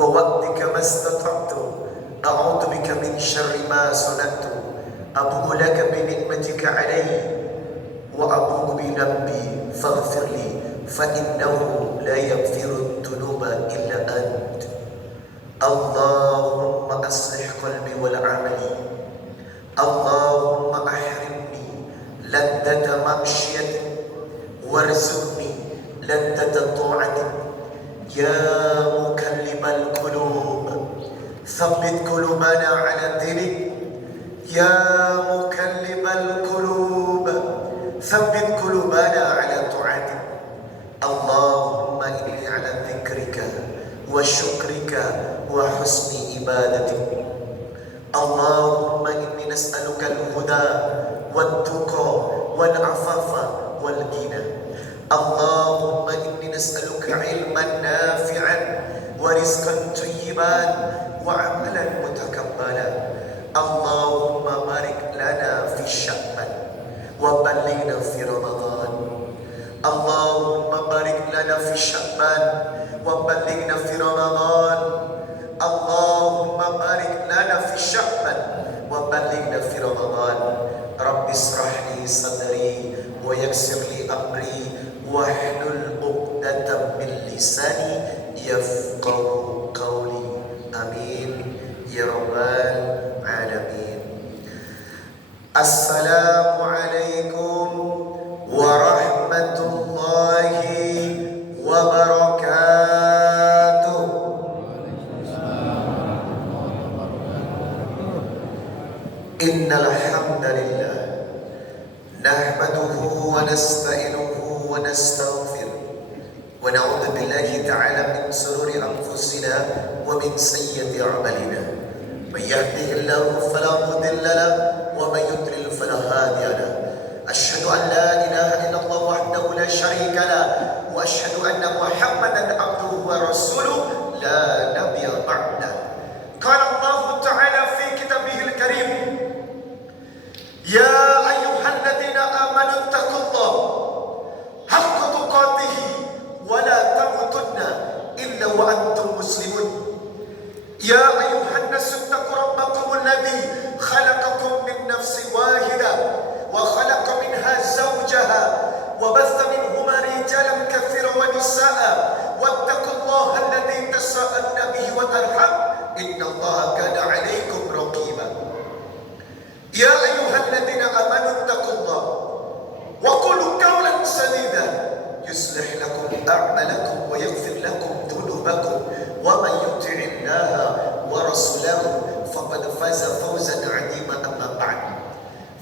ووقتك ما استطعت أعوذ بك من شر ما صنعت أبوء لك بنعمتك علي وأبوء بذنبي فاغفر لي فإنه لا يغفر الذنوب إلا أنت. اللهم أصلح قلبي والعمل، اللهم أحرمني لذة معصيتك وارزقني لذة طاعتك. يا مقلب القلوب ثبت قلوبنا على دينك. يا مقلب القلوب ثبت قلوبنا على طاعتك. اللهم إني على ذكرك وشكرك وحسن عبادتك. اللهم إني نسألك الهدى والتقى والعفاف والغنى. اللهم إني نسألك علما نافعا ورزقا طيبا وعملا متقبلا. اللهم بارك لنا في شعبان وبلغنا في رمضان. اللهم بارك لنا في شعبان وبلغنا في رمضان. اللهم بارك لنا في شعبان وبلغنا في رمضان. رب اشرح لي صدري ويسر لي أمري واحلل عقدة من لساني يفقه قولي. آمين يا رب العالمين. السلام عليكم ورحمة الله وبركاته. إن الحمد لله نحمده ونستعينه ونستغفره ونعوذ بالله تعالى من شرور أنفسنا ومن سيئات أعمالنا. من يهده الله فلا مضل له ومن يضلل فلا هادي له. أشهد أن لا إله إلا الله وحده لا شريك له وأشهد أن محمدا عبده ورسوله لا نبي بعده. قال الله تعالى في كتابه الكريم: يا أيها الذين آمنوا اتقوا الله حق تقاته ولا تموتن إلا وأنتم مسلمون. يا أيها الناس اتقوا ربكم الذي خلقكم من نفس واحدة وخلق منها زوجها وبث منهما رجالا كثيرا ونساء واتقوا الله الذي تساءلون به والأرحام إن الله كان عليكم رقيبا. يا أيها الذين آمنوا اتقوا الله وقولوا قولا سديدا يصلح لكم أعمالكم ويغفر لكم ذنوبكم ومن يطع الله ورسوله فقد فاز فوزا عظيما. أما بعد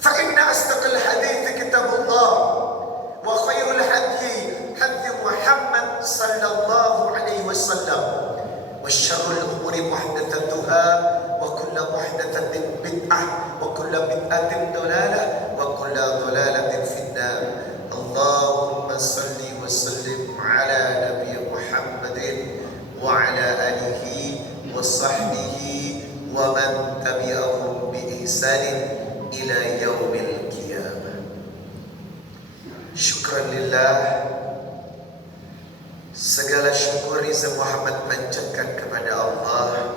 فإن أصدق الحديث كتاب الله وخير الهدي هدي محمد صلى الله عليه وسلم وشر الأمور محدثاتها وكل محدثة بدعة وكل بدعة ضلالة وكل ضلالة في النار. اللهم صل وسلم على نبي محمد وعلى آله وصحبه ومن تبعهم بإحسان إلى يوم القيامة. Syukran lillah. Segala syukur Riza Muhammad panjatkan kepada Allah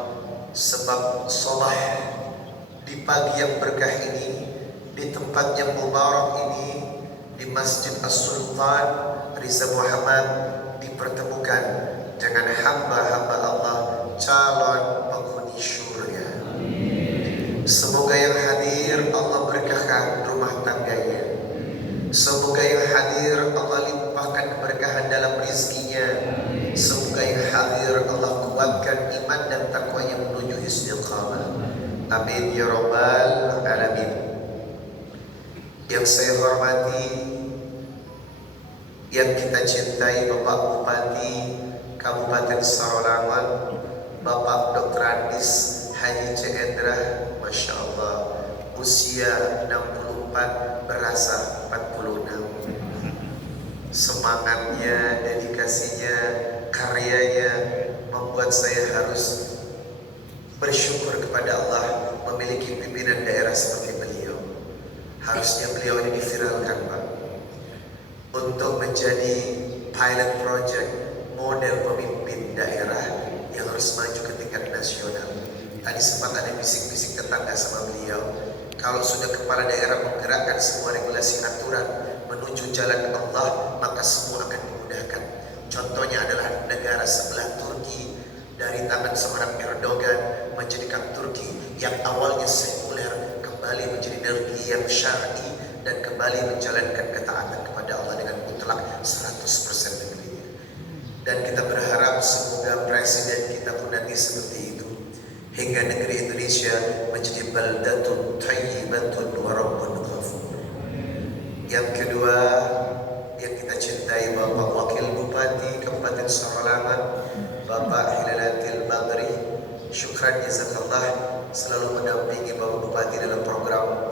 sebab solah di pagi yang berkah ini, di tempat yang mubarak ini, di Masjid As-Sultan, Riza Muhammad dipertemukan dengan hamba-hamba Allah calon penghuni syurga. Semoga yang hadir Allah berkahkan rumah tangganya. Semoga yang hadir Allah limpahkan keberkahan dalam rizkinya. Semoga yang hadir Allah kuatkan iman dan takwanya menuju istiqamah. Amin ya rabbal alamin. Yang saya hormati, yang kita cintai Bapak Bupati Kabupaten Sarolangun, Bapak Dr. Andis Haji Cendra, Masya Allah, usia 64 berasa 46. Semangatnya, dedikasinya, karyanya membuat saya harus bersyukur kepada Allah memiliki pimpinan daerah seperti beliau. Harusnya beliau ini diviralkan, Pak, untuk menjadi pilot project model pemimpin daerah yang yang harus maju ke tingkat nasional. Tadi sempat ada bisik-bisik tetangga sama beliau, kalau sudah kepala daerah menggerakkan semua regulasi aturan menuju jalan Allah, maka semua akan dimudahkan. Contohnya adalah negara sebelah Turki, dari tangan seorang Erdogan menjadikan Turki yang awalnya sekuler kembali menjadi negeri yang syar'i dan kembali menjalankan ketaatan kepada Allah dengan mutlak 100% negerinya. Dan kita berharap semoga presiden kita pun nanti seperti itu, hingga negeri Indonesia menjadi baldatun thayyibatun wa rabbun ghafur. Yang kedua yang kita cintai, Bapak Wakil Bupati Kabupaten Sarawak, Bapak Hilalatil Bagri, syukran jazakallah selalu mendampingi Bapak Bupati dalam program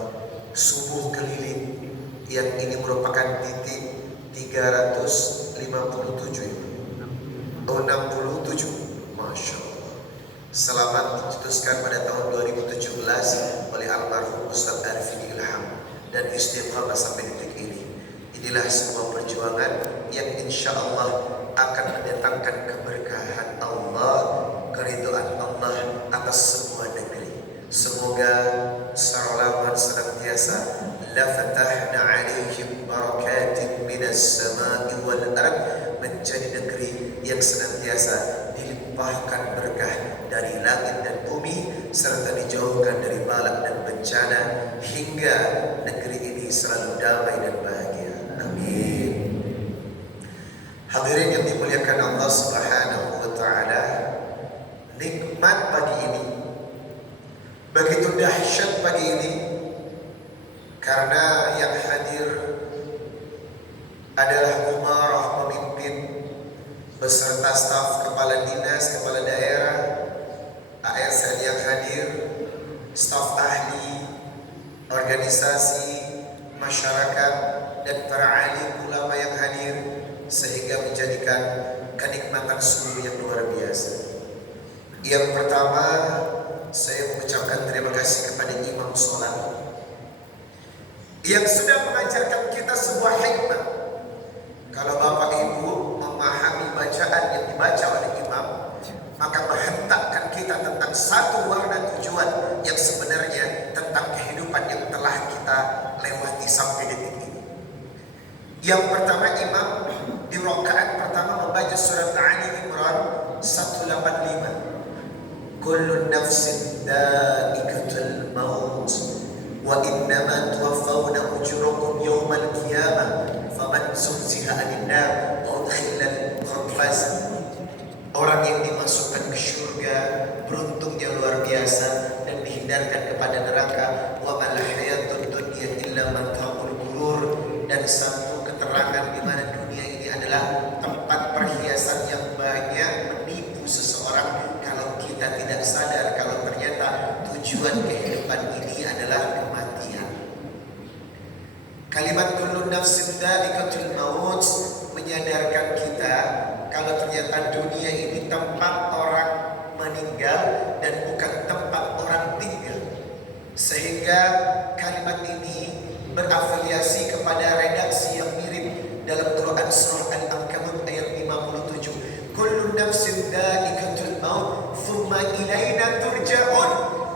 Subuh Keliling yang ini merupakan titik 357 atau 67, Masya Allah. Selamat dicetuskan pada tahun 2017 oleh almarhum Ustaz Arifin Ilham dan istiqamah sampai detik ini. Inilah sebuah perjuangan yang insya Allah akan mendatangkan keberkahan Allah, keridhaan Allah atas sebuah negeri. Semoga Sarawak senantiasa la fatahna alaihim barakatin minas sama'i wal ard, menjadi negeri yang senantiasa dilimpahkan berkah dari langit dan bumi, serta dijauhkan dari balak dan bencana, hingga negeri ini selalu damai dan bahagia. Amin. Hadirin yang dimuliakan Allah Subhanahu wa taala, nikmat pagi ini begitu dahsyat pagi ini karena yang hadir adalah umarah pemimpin beserta staf kepala dinas, kepala daerah, ASN yang hadir, staf ahli, organisasi, masyarakat, dan para alim ulama yang hadir, sehingga menjadikan kenikmatan subuh yang luar biasa. Yang pertama, saya mengucapkan terima kasih kepada Imam Sholat yang sudah mengajarkan kita sebuah hikmah. Kalau Bapak Ibu memahami bacaan yang dibaca oleh imam, maka menghentakkan kita tentang satu warna tujuan yang sebenarnya tentang kehidupan yang telah kita lewati sampai detik ini. Yang pertama, imam di rakaat pertama membaca surat Ali Imran 185. Kullu nafsin dha'iqatul maut wa innama tuwaffawna ujurakum yawmal qiyamah faman zuhziha 'anil nar wa udkhilal faz. Orang yang dimasukkan ke surga beruntungnya luar biasa dan dihindarkan kepada neraka. Wa mal hayatud dunya illa mata'ul ghurur. Dan satu keterangan di mana dunia ini adalah tempat perhiasan yang banyak menipu seseorang kalau kita tidak sadar kalau ternyata tujuan kehidupan ini adalah kematian. Kalimat kullu nafsin dha'iqatul maut menyadarkan kita kalau ternyata dunia ini tempat orang meninggal dan bukan tempat orang tinggal. Sehingga kalimat ini berafiliasi kepada redaksi yang mirip dalam Quran surah Al-Ankabut ayat 57. Kullu nafsin dha'iqatul maut thumma ilaina turja'un.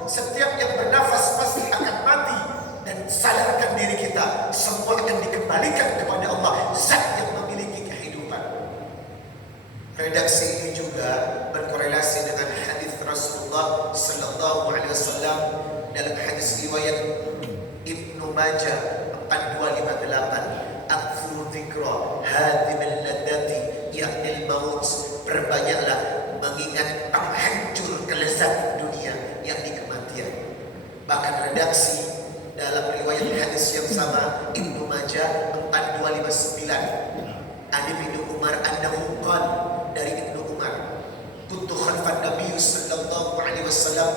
Setiap yang bernafas pasti akan mati, dan sadarkan diri kita semua akan dikembalikan kepada Allah, zat yang memiliki kehidupan. Redaksi ini juga berkorelasi dengan hadis Rasulullah sallallahu alaihi wasallam dalam hadis riwayat Ibnu Majah 4258, aktsuru dzikra hadimil ladati yaknil maut. Perbanyaklah mengingat penghancur kelezatan dunia yakni kematian. Bahkan redaksi dalam riwayat hadis yang sama Ibnu Majah 4259, Ali bin Umar annahu qala, dari Ibnu Umar, kuntu khalfan Nabi sallallahu alaihi wasallam,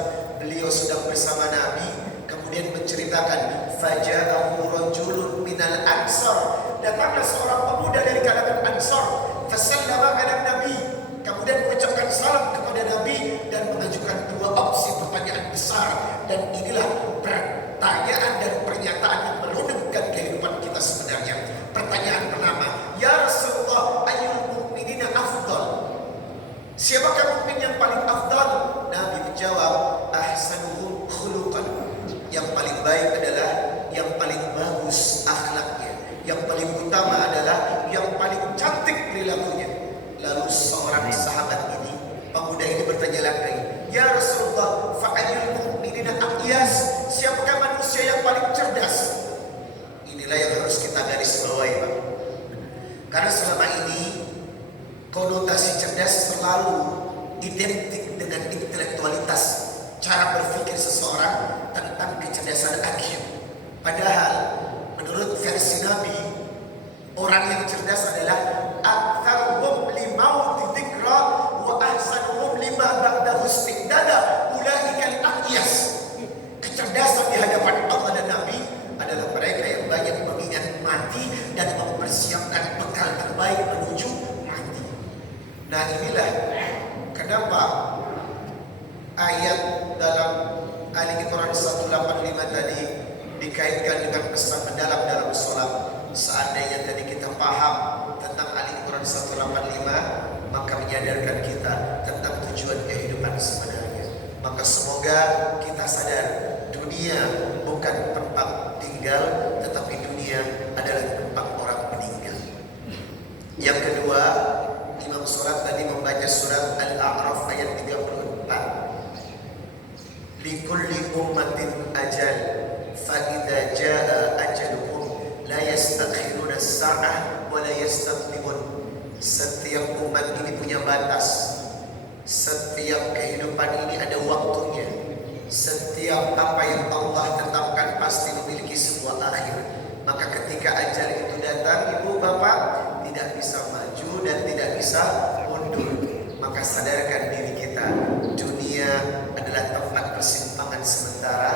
beliau sedang bersama Nabi, kemudian menceritakan faja'ahu rajulun minal ansar, datanglah seorang pemuda dari kalangan Ansar, fasallama ala Nabi, kemudian mengucapkan salam kepada Nabi dan mengajukan dua opsi pertanyaan besar. Dan inilah pertanyaan dan pernyataan yang meruntuhkan kehidupan kita sebenarnya. Pertanyaan pertama, ya Rasulullah, ayyul mu'minina afdal? Siapakah mukmin yang paling Beliau bertanya lagi, ya Rasulullah, fa'ayyul mu'minina aqyas, siapakah manusia yang paling cerdas? Inilah yang harus kita garis bawahi, Pak. Karena selama ini konotasi cerdas selalu identik dengan intelektualitas, cara berpikir seseorang tentang kecerdasan akil. Padahal menurut versi Nabi, orang yang cerdas adalah aktsaruhum limauti dzikra wa ahsanuhum lima ba'dahu istiqdada ulaikal aqyas. Kecerdasan di hadapan Allah dan Nabi adalah mereka yang banyak mengingat mati dan mempersiapkan bekal terbaik menuju mati. Nah, inilah kenapa ayat dalam Ali Imran 185 tadi dikaitkan dengan pesan mendalam dalam sholat. Seandainya tadi kita paham tentang Ali Imran 185, maka menyadarkan kita tentang tujuan kehidupan sebenarnya. Maka semoga kita sadar dunia bukan tempat tinggal, tetapi dunia adalah tempat orang meninggal. Yang kedua, Imam Sholat tadi membaca surat Al-A'raf ayat 34. Likulli ummatin ajal, fa idza jaa ajaluhum la yastakhiruna as-sa'ah wa la yastaqdimun. Setiap umat ini punya batas. Setiap kehidupan ini ada waktunya. Setiap apa yang Allah tetapkan pasti memiliki sebuah akhir. Maka ketika ajal itu datang, ibu bapak tidak bisa maju dan tidak bisa mundur. Maka sadarkan diri kita, dunia adalah tempat persimpangan sementara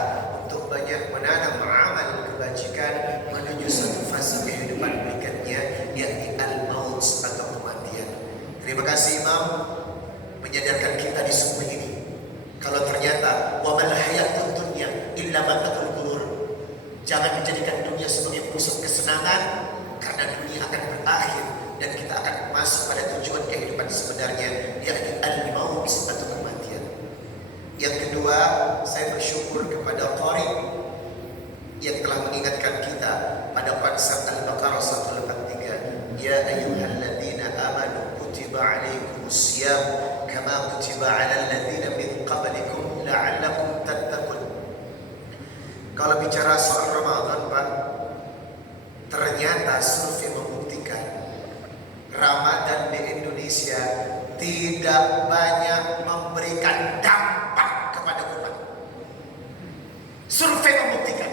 untuk banyak menanam amal kebajikan menuju satu fase kehidupan berikutnya, yakni al-maut atau kematian. Terima kasih Imam menyadarkan kita di subuh ini. Kalau ternyata wa mal hayatud dunya illa mata'ul ghurur. Jangan menjadikan dunia sebagai pusat kesenangan, karena dunia akan berakhir dan kita akan masuk pada tujuan kehidupan sebenarnya, yakni al-maut atau kematian. Yang kedua, saya bersyukur kepada Qari yang telah mengingatkan kita pada surat Al-Baqarah 183, ya ayyuhalladzina amanu kutiba alaikumusiyam kama kutiba alal ladzina min qablikum la'allakum tattaqun. Kalau bicara soal Ramadan, Pak, ternyata survei membuktikan Ramadan di Indonesia tidak banyak memberikan dampak kepada umat. Survei membuktikan.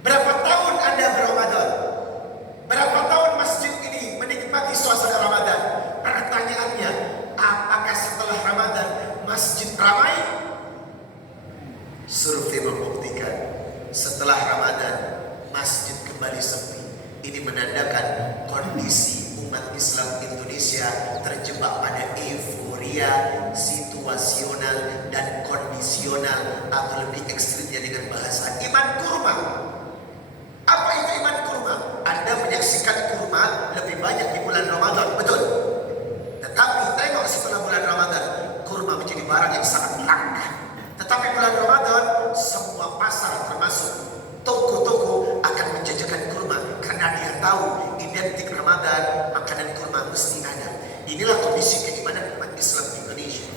Berapa tahun Anda berRamadan? Berapa tahun masjid ini menikmati suasana Ramadan? Pertanyaannya, apakah setelah Ramadan masjid ramai? Survei membuktikan setelah Ramadan masjid kembali sepi. Ini menandakan kondisi umat Islam Indonesia terjebak pada euforia situasional dan kondisional, atau lebih ekstrimnya dengan bahasa iman kurma. Apa itu iman kurma? Anda menyaksikan kurma lebih banyak di bulan Ramadan, betul? Tetapi tengok setelah bulan Ramadan, kurma menjadi barang yang sangat langka. Tetapi bulan Ramadan, semua pasar termasuk toko-toko akan menjajakan kurma, karena dia tahu identik Ramadan, makanan kurma mesti ada. Inilah kondisi keimanan umat Islam di Indonesia.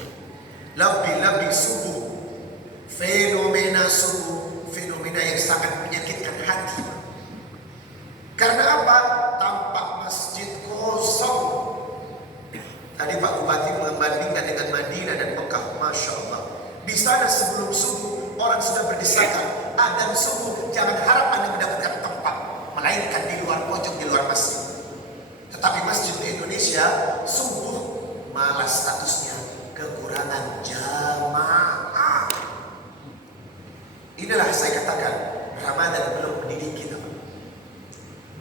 Lebih-lebih subuh, fenomena subuh, fenomena yang sangat menyakitkan hati. Karena apa? Tampak masjid kosong. Tadi Pak Bupati membandingkan dengan Madinah dan Mekah, Masya Allah. Di sana sebelum subuh orang sudah berdesakan, adzan subuh, jangan harap Anda mendapatkan tempat, melainkan di luar pojok, di luar masjid. Tetapi masjid di Indonesia subuh malah statusnya kekurangan jamaah. Inilah saya katakan, Ramadan belum mendidik kita.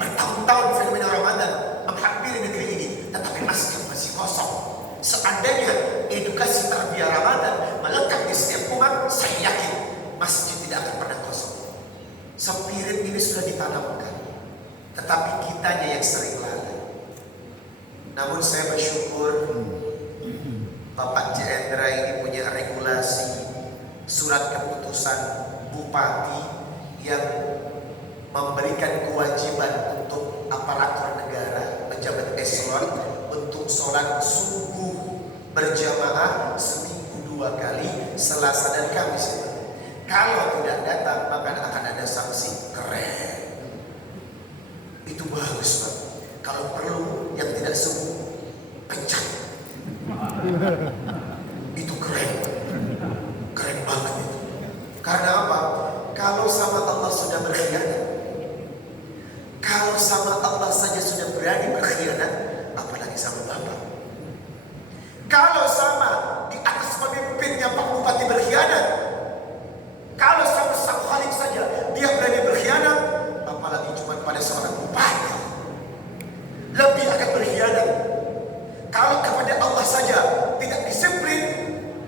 Bertahun-tahun fenomena Ramadan menghampiri negeri ini, tetapi masjid masih kosong. Seandainya edukasi tarbiyah Ramadan melekat di setiap umat, saya yakin masjid tidak akan pernah kosong. Spirit ini sudah ditanamkan, tetapi kitanya yang sering lalai. Namun saya bersyukur Bapak Jendra ini punya regulasi surat keputusan bupati yang memberikan kewajiban untuk aparatur negara, pejabat eselon untuk sholat subuh berjamaah seminggu 2 kali, Selasa dan Kamis itu. Kalau tidak datang maka akan ada sanksi. Keren. Itu bagus Pak. Kalau perlu yang tidak subuh pecat. Itu keren. Keren banget itu. Karena apa? Kalau sama Allah sudah berkhianat, kalau sama Allah saja sudah berani berkhianat, apalagi sama Bapak. Kalau sama di atas pemimpinnya Pak Bupati berkhianat, kalau sama sang Khalik saja dia berani berkhianat, apalagi cuma pada seorang bupati. Lebih akan berkhianat. Kalau kepada Allah saja tidak disiplin,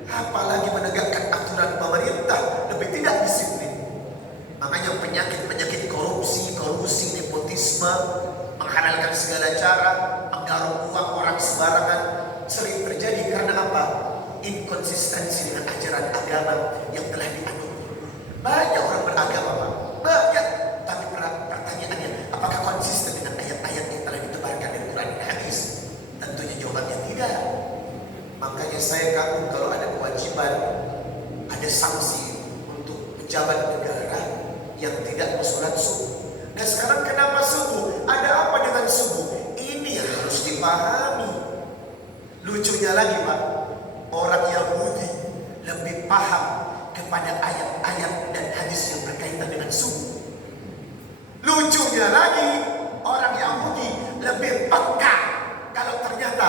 apalagi menegakkan aturan pemerintah lebih tidak disiplin. Makanya penyakit-penyakit korupsi, nepotisme, menghalalkan segala cara, menggaruk uang orang sembarangan sering terjadi karena apa? Inkonsistensi dengan ajaran agama yang telah dianut. Banyak orang beragama Pak, banyak. Tapi pertanyaannya, apakah konsisten dengan ayat-ayat yang telah ditebarkan dari Quran dan hadis? Tentunya jawabannya tidak. Makanya saya kagum kalau ada kewajiban, ada sanksi untuk pejabat negara yang tidak sholat subuh. Nah sekarang kenapa subuh? Ada apa dengan subuh? Ini yang harus dipahami. Lucunya lagi Pak, orang Yahudi lebih paham kepada ayat-ayat dan hadis yang berkaitan dengan subuh. Lucunya lagi, orang Yahudi lebih peka kalau ternyata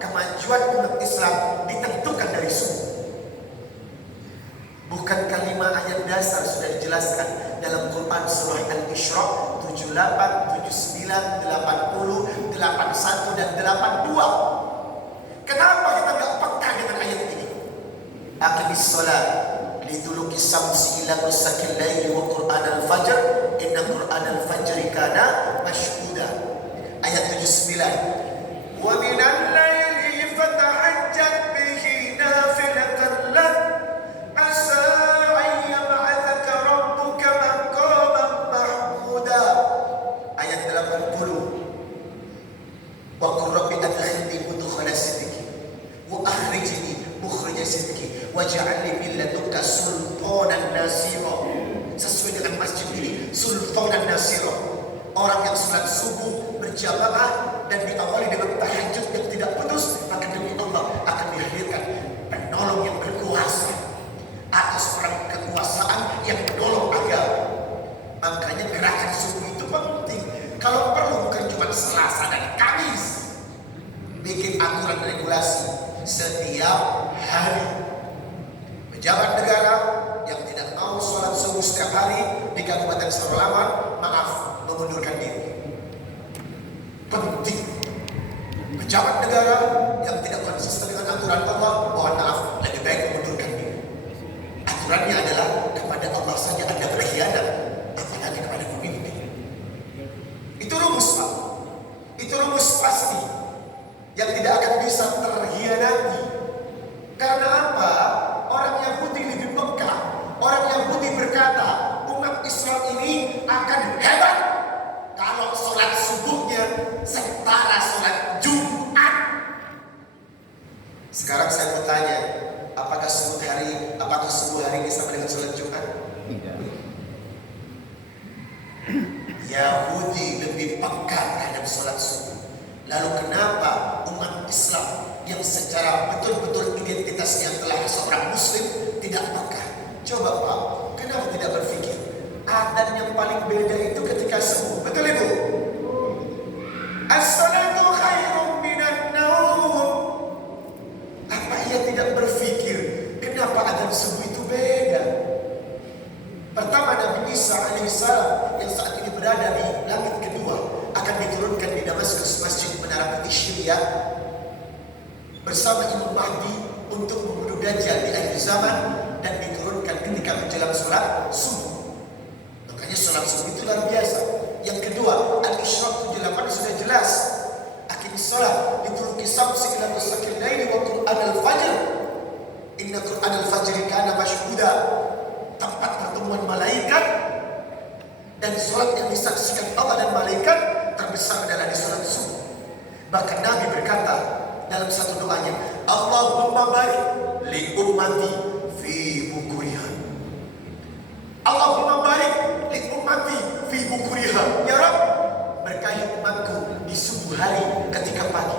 kemajuan umat Islam ditentukan dari subuh. Bukan kalimat ayat dasar sudah dijelaskan dalam Quran surah Al-Isra 78, 79, 80, 81 dan 82. Kenapa kita enggak peka dengan ayat ini? Aqimis shalah liduluki samsi ila ghasaqil laili wa Qur'an al-fajr inna Qur'an al-fajr kana mashhuda. Ayat 79. Wa minal laili fatahajjat bihi nafilatan lak asa an yab'athaka rabbuka maqaman mahmuda. Ayat 80. Wa qur rabbi adkhilni mudkhala sidqi wa akhrijni mukhrij sidqi waj'al li min ladunka sultanan nasira. Sesuai dengan masjid ini, sultanan nasira, orang yang salat subuh berjamaah dan diawali dengan tahajud yang tidak putus, maka demi Allah akan dihadirkan penolong yang berkuasa atas orang kekuasaan yang menolong agama. Makanya gerakan subuh itu penting. Kalau perlu bukan cuma Selasa dan Kamis, bikin aturan regulasi setiap hari. Pejabat negara yang tidak mau sholat subuh setiap hari di Kabupaten Sarawak, maaf, mengundurkan diri. Penting. Pejabat negara yang tidak konsisten dengan aturan Allah, mohon maaf, lebih baik mengundurkan diri. Aturannya adalah kepada Allah saja Anda berkhianat, apalagi kepada pemimpin. Itu rumus Pak. Itu rumus pasti yang tidak akan bisa terhianati. Karena apa? Orang Yahudi lebih peka. Orang Yahudi berkata, umat Islam ini akan hebat kalau sholat subuhnya setara sholat Jumat. Sekarang saya mau tanya, apakah subuh hari ini sama dengan sholat Jumat? Tidak. Yahudi lebih peka terhadap sholat subuh. Lalu kenapa umat Islam yang secara betul-betul identitasnya telah seorang Muslim tidak peka? Coba Pak, kenapa tidak berpikir adzan yang paling beda itu ketika subuh? Betul Ibu? As-salatu khairum minan naum. Apa ia tidak berpikir kenapa adzan subuh itu beda? Pertama, Nabi Isa alaihissalam yang saat ini berada di langit kedua akan diturunkan di Damaskus, Masjid Menara Putih Syria, bersama Imam Mahdi untuk membunuh Dajjal di akhir zaman, dan diturunkan ketika menjelang sholat subuh. Makanya sholat subuh itu luar biasa. Yang kedua, Al-Isra 78 sudah jelas. Aqimis shalah liduluki samsi ila ghasaqil laili wa Qur'an al-fajr inna Qur'an al-fajr kana mashhuda. Tempat pertemuan malaikat dan sholat yang disaksikan Allah dan malaikat terbesar adalah di sholat subuh. Bahkan Nabi berkata dalam satu doanya, Allahumma barik li ummati fi bukuriha. Allahumma barik li ummati fi bukuriha. Ya Rabb, berkahi umatku di subuh hari ketika pagi.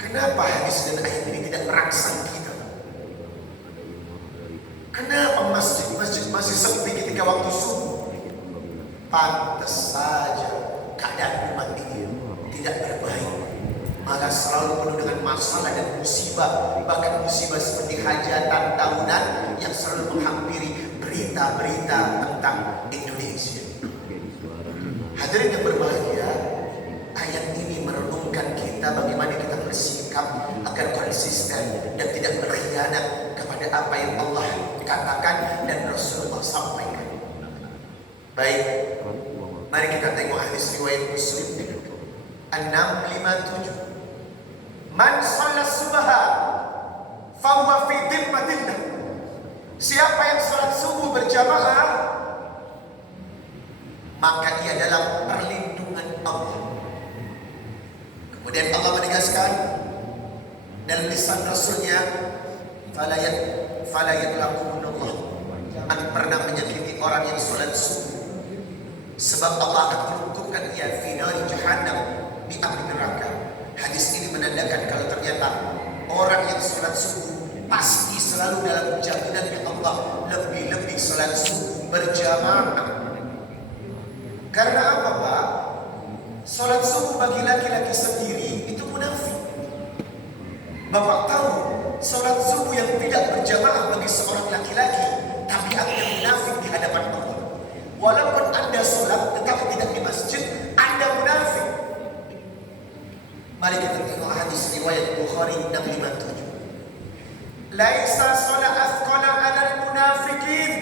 Kenapa hadis dan ayat ini tidak merangsang kita? Kenapa masjid-masjid masih sepi ketika waktu subuh? Pantas saja keadaan umat ini tidak berbaik, malah selalu penuh dengan masalah dan musibah. Bahkan musibah seperti hajatan tahunan yang selalu menghampiri berita-berita tentang Indonesia. Hadirin yang berbahagia, ayat ini merenungkan kita bagaimana kita bersikap agar konsisten dan tidak berkhianat kepada apa yang Allah katakan dan Rasulullah sampaikan. Baik, mari kita tengok hadis riwayat Muslim 657. Man shalla subha fa huwa fi dhimmatillah. Siapa yang salat subuh berjamaah, maka ia dalam perlindungan Allah. Kemudian Allah menegaskan dalam lisan Rasulnya, fala yadlakumullah, jangan pernah menyakiti orang yang salat subuh, sebab Allah akan mehukumkan ia fi nari jahannam, di api neraka. Hadis ini menandakan kalau ternyata orang yang salat subuh pasti selalu dalam jaminan yang Allah, lebih-lebih salat subuh berjamaah. Karena apa, Pak? Salat subuh bagi laki-laki sendiri itu munafik. Bapak tahu, salat subuh yang tidak berjamaah bagi seorang laki-laki tabiatnya munafik di hadapan Allah. Walaupun Anda salat tetapi tidak di masjid, Anda munafik. Mari kita tengok hadis riwayat Bukhari 657. Laisa salat athqala 'alal munafiqin.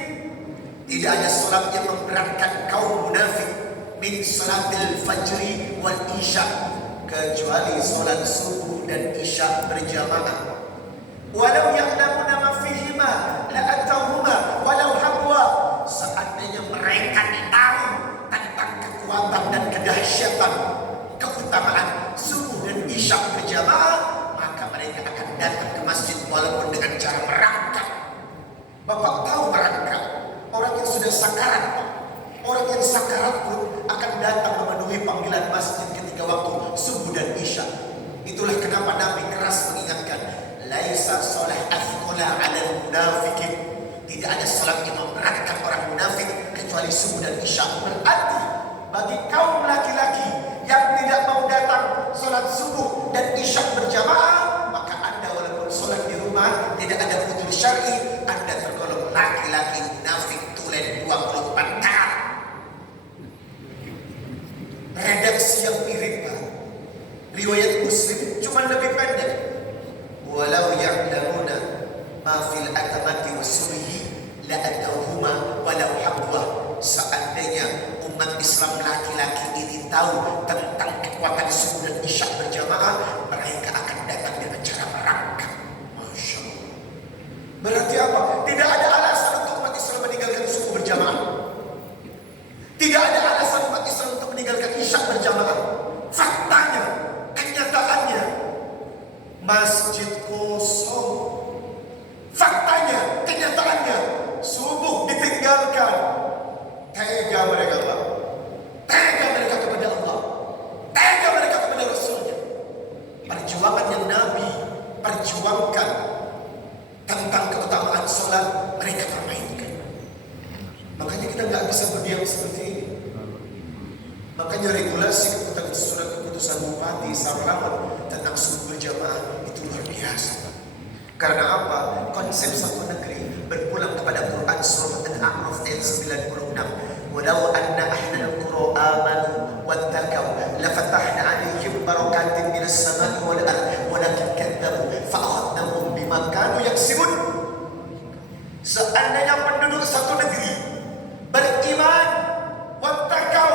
Tidak ada salat yang memberatkan kaum munafik min salatil fajri wal isya, kecuali salat subuh dan isya berjamaah. Walau ya'lamuna ma fihima la atawhuma walau habwa. Seandainya mereka tahu tentang kekuatan dan kedahsyatan, keutamaan subuh dan isya berjamaah, maka mereka akan datang ke masjid walaupun dengan cara merangkak. Bapak tahu merangkak? Orang yang sudah sakarat, orang yang sakarat pun akan datang memenuhi panggilan masjid ketika waktu subuh dan isya. Itulah kenapa Nabi keras mengingatkan, laisa sholah athqala 'alal munafiqin. Tidak ada salat yang memberatkan orang munafik kecuali subuh dan isya. Berarti bagi kaum laki-laki yang tidak mau datang salat subuh dan isya berjamaah, maka Anda walaupun salat di rumah tidak ada udzur syar'i, Anda tergolong laki-laki munafik tulen 24 karat. Redaksi yang mirip, Pak. Riwayat Muslim cuma lebih pendek. Walau ya'lamuna ma fil atamati wasubihi la adawhuma walau habwa. Seandainya umat Islam laki-laki ini tahu tentang kekuatan subuh dan isya berjamaah, mereka akan datang dengan cara merangkak. Masya Allah. Berarti apa? Tidak ada alasan untuk umat Islam meninggalkan subuh berjamaah. Tidak ada alasan umat Islam untuk meninggalkan isya berjamaah. Faktanya, kenyataannya, masjid kosong. Faktanya, kenyataannya, subuh ditinggalkan. Tega mereka, Pak. Tega mereka kepada Allah. Tega mereka kepada Rasulnya. Perjuangan yang Nabi perjuangkan tentang keutamaan sholat, mereka permainkan. Makanya kita nggak bisa berdiam seperti ini. Makanya regulasi keputusan Bupati Sarawak tentang subuh berjamaah itu luar biasa. Karena apa? Konsep satu negeri berpulang kepada Quran surah Al-A'raf ayat 96. Walau anna ahlal qura amanu wattaqau lafatahna 'alaihim barakatin minas samai wal ardh walakin kadzabu fa akhadnahum bima kanu yaksibun. Seandainya penduduk satu negeri beriman, wattaqau,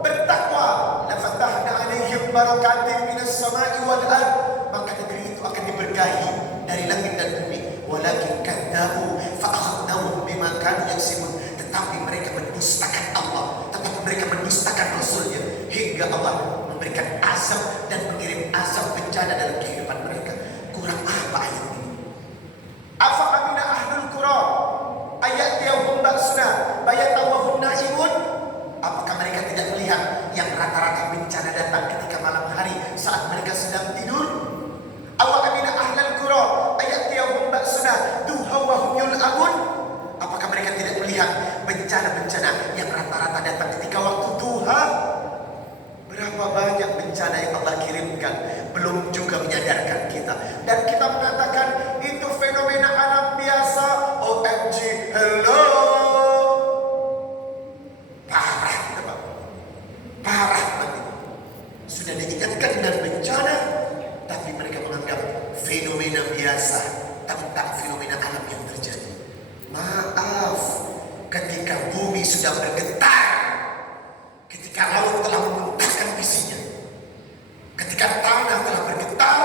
bertakwa, lafatahna 'alaihim barakatin minas samai wal ardh, maka negeri itu akan diberkahi dari langit dan bumi. Walakin kadzabu fa akhadnahum bima kanu yaksibun. Tetapi mereka mendustakan Allah, tetapi mereka mendustakan Rasulnya, hingga Allah memberikan azab dan mengirim azab bencana dalam kehidupan mereka. Kurang ad-duha wa hum yul'abun? Apakah mereka tidak melihat bencana-bencana yang rata-rata datang ketika waktu duha? Berapa banyak bencana yang Allah kirimkan, belum juga menyadarkan kita. Dan kita mengatakan itu fenomena alam biasa. OMG, hello. Parah kita Pak. Parah banget. Sudah diingatkan dengan bencana, tapi mereka menganggap fenomena biasa tentang fenomena alam yang terjadi. Maaf, ketika bumi sudah bergetar, ketika laut telah memuntahkan isinya, ketika tanah telah bergetar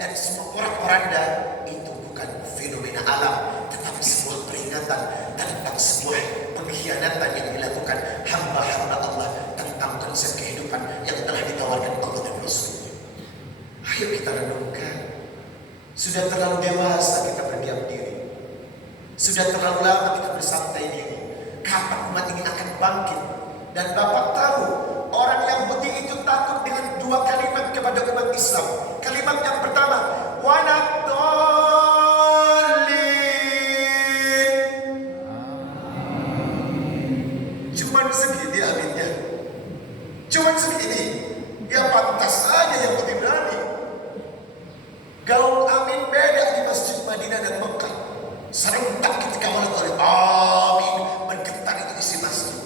dan semua porak-poranda, itu bukan fenomena alam, tetapi sebuah peringatan tentang sebuah pengkhianatan yang dilakukan hamba-hamba Allah tentang konsep kehidupan yang telah ditawarkan Allah dan Rasul-Nya. Ayo kita renungkan. Sudah terlalu dewasa kita berdiam diri. Sudah terlalu lama kita bersantai diri. Kapan umat ini akan bangkit? Dan Bapak tahu, orang Yahudi itu takut dengan dua kalimat kepada umat Islam. Kalimat yang pertama, waladdallin. Cuman segini aminnya. Cuman segini. Ya pantas saja Yahudi berani. Gaung amin beda di Masjid Madinah dan Mekah. Serentak ketika waladdallin, amin, bergetar itu isi masjid.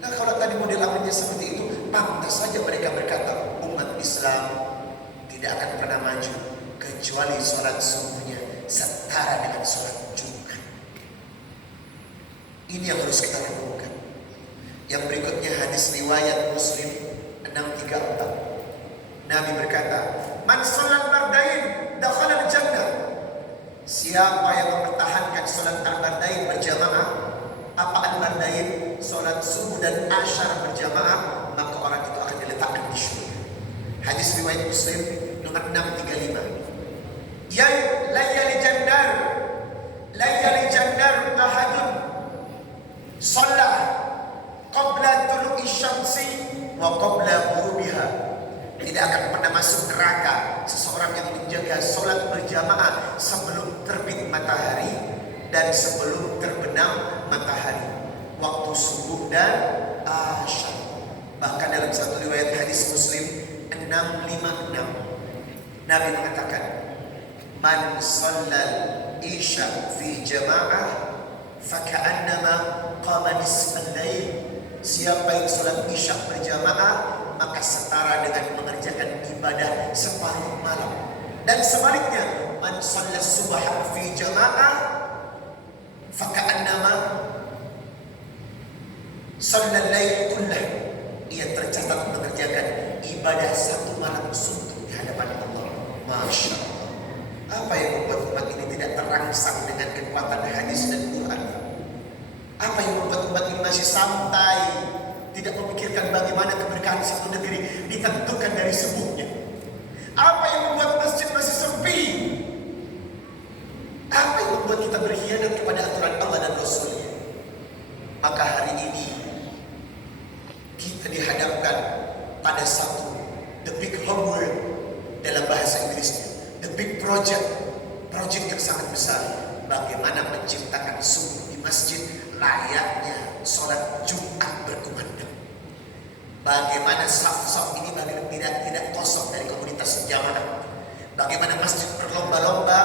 Nah kalau tadi model aminnya seperti itu, pantas saja mereka berkata umat Islam tidak akan pernah maju kecuali sholat subuhnya setara dengan sholat Jumat. Ini yang harus kita renungkan. Yang berikutnya hadis riwayat Muslim 634. Nabi berkata, man sholal bardain dakhala al-jannah. Siapa yang mempertahankan sholat al-bardain berjamaah, apa al-bardain? Sholat subuh dan asyar berjamaah, maka orang itu akan diletakkan di surga. Hadis riwayat Muslim nomor 635. Ya layali jannah ahadun shalla qabla tulu'i syamsi wa qabla ghurubiha. Tidak akan pernah masuk neraka seseorang yang menjaga sholat berjamaah sebelum terbit matahari dan sebelum terbenam matahari, waktu subuh dan asyar. Bahkan dalam satu riwayat hadis Muslim 656, Nabi mengatakan, man shallal isya fi jama'ah faka'annama qama nisfal lail. Siapa yang sholat isya berjamaah, maka setara dengan mengerjakan ibadah separuh malam. Dan sebaliknya, man shalla subha fi jama'ah faka'annama shalla lail kullah. Ia tercatat mengerjakan ibadah satu malam suntuk di hadapan Allah. Masya Allah. Apa yang membuat umat ini tidak terangsang dengan kekuatan hadis dan Quran? Apa yang membuat umat ini masih santai, tidak memikirkan bagaimana keberkahan satu negeri ditentukan dari subuhnya? Apa yang membuat masjid masih sepi? Apa yang membuat kita berkhianat kepada aturan Allah dan Rasul-Nya? Maka hari ini kita dihadapkan pada satu the big homework dalam bahasa Inggrisnya, the big project yang sangat besar. Bagaimana menciptakan subuh di masjid layaknya sholat Jumat berkumandang. Bagaimana saf-saf ini tidak kosong dari komunitas jamaah. Bagaimana masjid berlomba-lomba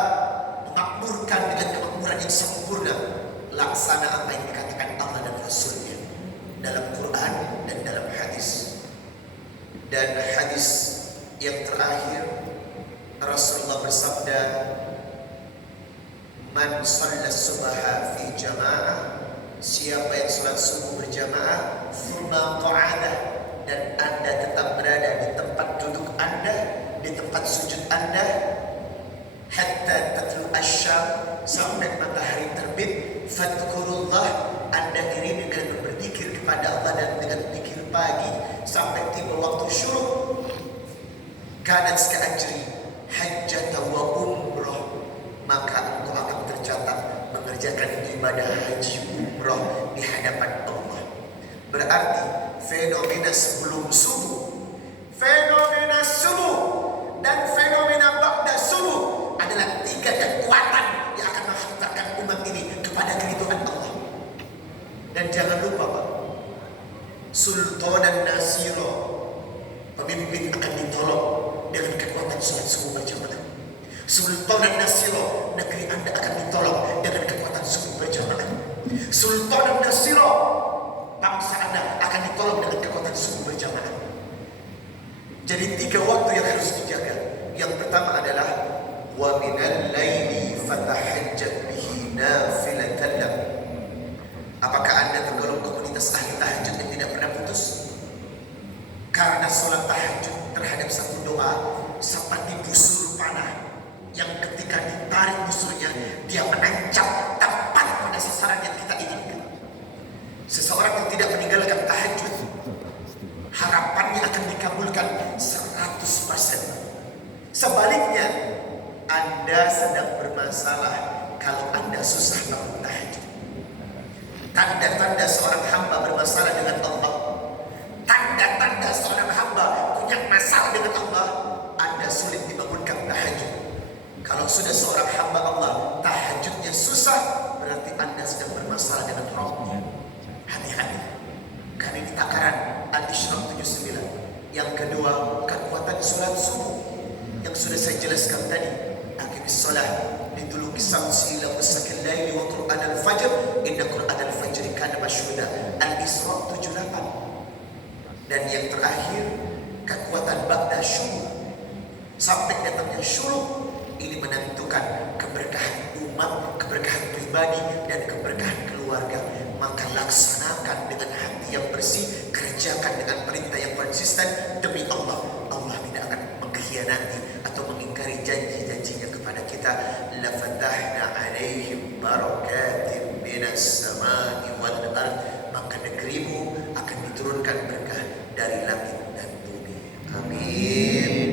memakmurkan dengan kemakmuran yang sempurna. Laksana apa yang dikatakan Allah dan Rasul-Nya dalam Quran dan dalam hadis. Dan hadis yang terakhir, Rasulullah bersabda, man shalla subha fi jamaah. Siapa yang sholat subuh berjamaah, thumma qa'ada, dan Anda tetap berada di tempat duduk Anda, di tempat sujud Anda, hatta tatlu asyam, sampai matahari terbit, fadhkurullah, Anda iringi dengan berzikir kepada Allah dan dengan zikir pagi sampai tiba waktu syuruk, kanat ka'ajri hajjata wa umrah, maka engkau akan tercatat mengerjakan ibadah haji umrah di hadapan Allah. Berarti fenomena sebelum subuh, fenomena subuh, dan fenomena ba'da subuh adalah tiga kekuatan yang akan menghantarkan kepada keridhaan Allah. Dan jangan lupa Pak, sultanan nasiro, pemimpin akan ditolong dengan kekuatan sholat subuh berjamaah. Sultanan nasiro, negeri Anda akan ditolong dengan kekuatan subuh berjamaah. Sultanan nasiro, bangsa Anda akan ditolong dengan kekuatan subuh berjamaah. Jadi 3 waktu yang harus dijaga. Yang pertama adalah wa minal laili fatahajjat bihi nafilatan lak. Apakah Anda tergolong komunitas ahli tahajud yang tidak pernah putus? Karena sholat tahajud terhadap satu doa seperti busur panah yang ketika ditarik busurnya dia menancap tepat pada sasaran yang kita inginkan. Seseorang yang tidak meninggalkan tahajud harapannya akan dikabulkan 100%. Sebaliknya, Anda sedang bermasalah kalau Anda susah bangun tahajud. Tanda-tanda seorang hamba bermasalah dengan Allah, tanda-tanda seorang hamba punya masalah dengan Allah, Anda sulit dibangunkan tahajud. Kalau sudah seorang hamba Allah tahajudnya susah, berarti Anda sedang bermasalah dengan Rabb-Nya. Hati-hati. Karena di takaran Al-Isra 79. Yang kedua, kekuatan sholat subuh yang sudah saya jelaskan tadi. Aqimis shalah liduluki syamsi ila ghasaqil laili wa qur'an al-fajr inna qur'an al-fajr kana masyhuda. Al-Isra 78. Dan yang terakhir, kekuatan ba'da syuruk. Sampai datangnya syuruk, ini menentukan keberkahan umat, keberkahan pribadi, dan keberkahan keluarga. Maka laksanakan dengan hati yang bersih, kerjakan dengan perintah yang konsisten demi Allah. Allah tidak akan mengkhianati atau mengingkari janji-janjinya kepada kita. La fatahna alaihim barakatin minas samai wal ard. Maka negerimu akan diturunkan berkah dari langit dan bumi. Amin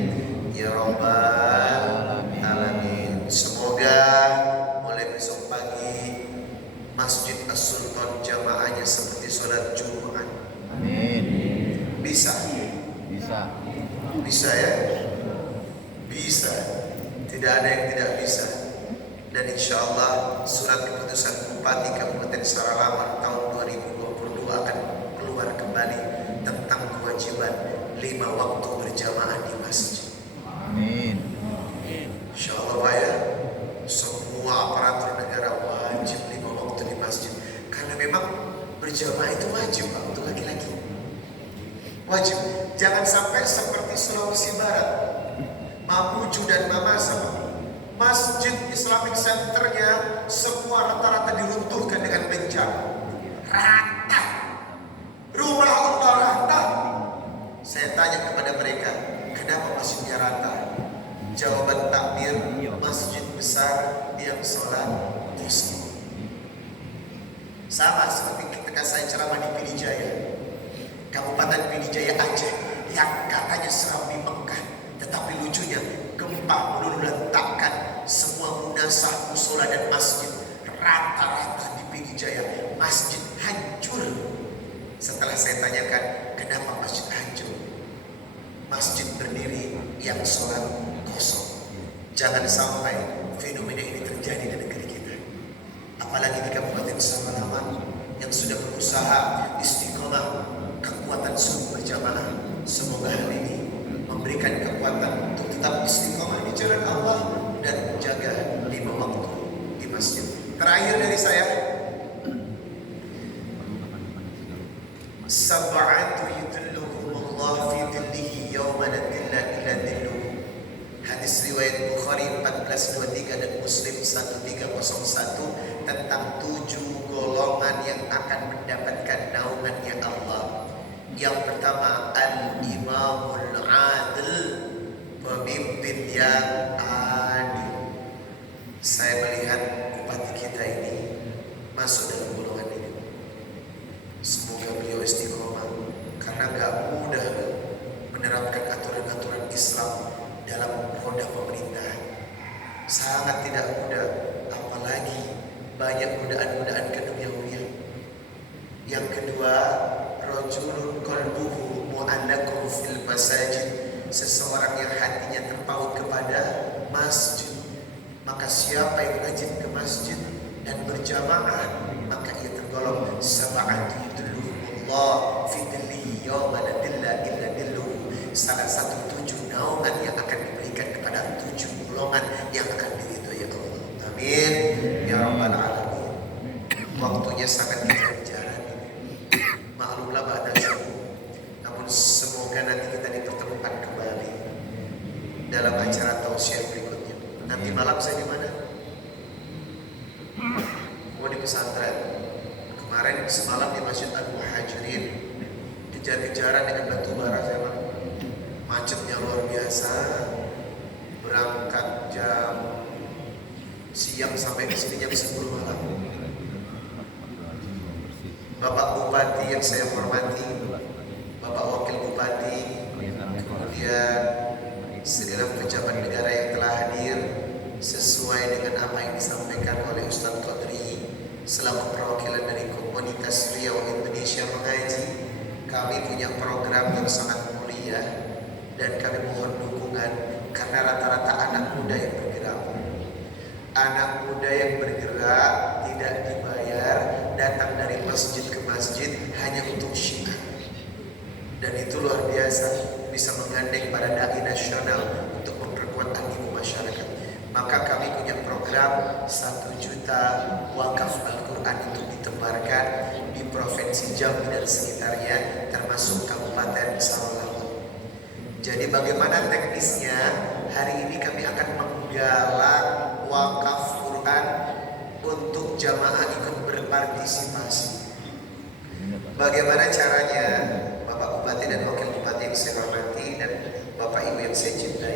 ya rabbal alamin. Semoga mulai besok pagi Masjid As-Sultan jamaahnya seperti sholat Jumat. Amin. Bisa? Bisa. Bisa ya? Bisa. Tidak ada yang tidak bisa. Dan insya Allah surat keputusan Bupati Kabupaten Sarawak tahun 2022 akan keluar kembali tentang kewajiban 5 waktu berjamaah di masjid. Amin. Insya Allah Pak ya, semua aparatur negara wajib 5 waktu di masjid. Karena memang berjamaah itu wajib Pak untuk laki-laki. Wajib. Jangan sampai seperti Sulawesi Barat, Mamuju dan Mamasa. Masjid Islamic Centernya semua rata-rata diruntuhkan dengan bencana. Rata. Rumah Allah rata. Saya tanya kepada mereka, kenapa masjidnya rata? Jawaban takbir, masjid besar yang sholat kosong. Sama seperti ketika saya ceramah di Pidijaya, Kabupaten Pidijaya Aceh, yang katanya serambi Mekah, tetapi lucunya gempa melulu letakkan semua munasah, musola dan masjid rata-rata di Pidijaya. Masjid hancur. Setelah saya tanyakan kenapa masjid hancur, masjid berdiri yang sholat kosong. Jangan sampai fenomena ini terjadi di negeri kita, apalagi di Kabupaten Sarawak yang sudah berusaha istiqomah kekuatan subuh berjamaah. Semoga hal ini memberikan kekuatan untuk tetap istiqomah di jalan Allah dan menjaga 5 waktu di masjid. Terakhir dari saya, sab'atu yudilluhumullah fi dhillihi yawma la dhilla illa dhilluh. Hadis riwayat Bukhari 1423 dan Muslim 1301 tentang 7 golongan yang akan mendapatkan naungannya Allah. Yang pertama, al-imamul adil, pemimpin yang adil. Saya melihat bupati kita ini masuk dalam golongan ini. Semoga beliau istiqomah, karena gak mudah menerapkan aturan-aturan Islam dalam roda pemerintahan. Sangat tidak mudah, apalagi banyak godaan-godaan keduniawian. Yang kedua, rajulun qalbuhu mu'allaqun fil masajid, seseorang yang hatinya terpaut kepada masjid. Maka siapa yang rajin ke masjid dan berjamaah berjamaah, maka ia tergolong sab'atu yudhilluhumullah fi dhillihi yawma la dhilla illa dhilluhu. Salah satu 7 naungan yang akan diberikan kepada 7 golongan yang akan diridhoi Allah. Amin ya rabbal alamin. Waktunya sangat kejar-kejaran. Maklumlah ba'da subuh. Namun semoga nanti kita dipertemukan kembali dalam acara tausiah berikutnya. Nanti malam saya di mana? Oh, di pesantren. Kemarin semalam di Masjid Al-Muhajirin, kejar-kejaran dengan batu bara saya Pak. Macetnya luar biasa. Berangkat jam siang sampai ke sini jam 10 malam. Bapak Bupati yang saya hormati, Bapak Wakil Bupati, kemudian segenap pejabat negara yang telah hadir sesuai dengan apa yang disampaikan oleh Ustaz Qadri selaku perwakilan dari komunitas Riau Indonesia Mengaji. Kami punya program yang sangat mulia dan kami mohon dukungan karena rata-rata anak muda yang bergerak. Anak muda yang bergerak tidak dibayar, datang dari masjid ke masjid hanya untuk syiar. Dan itu luar biasa, bisa menggandeng para dai nasional untuk memperkuat animo masyarakat. Maka kami punya program 1 juta wakaf Al-Quran untuk ditebarkan di Provinsi Jambi dan sekitarnya, termasuk Kabupaten Sarawak. Jadi bagaimana teknisnya? Hari ini kami akan menggalang wakaf Quran untuk jamaah ikut berpartisipasi. Bagaimana caranya? Bapak Bupati dan Wakil Bupati yang saya hormati dan Bapak Ibu yang saya cintai,